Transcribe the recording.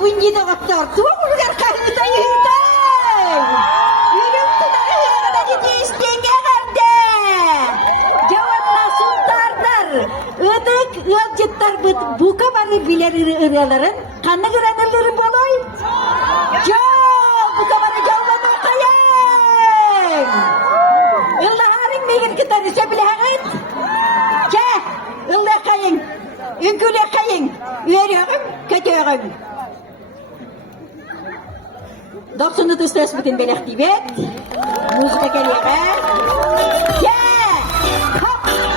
bunyi doktor. Tuh lugar kahit tayo hintay. Yürüm tutarı hıyakada gidiyor istenge karde. Jawab langsung tardar. Itık ıalcıttar buka bari biler ırıların. Kanı kıranırları boloy. Jauh buka bari jawaban makayang. Allah haring mihir kita bisa bilahat. Cah, Allah kayang. Ülküle kayang. Üyeriyorum, kaçıyorum. 99 bütün belirtibet. Müzik geliyor. Ya! Hop!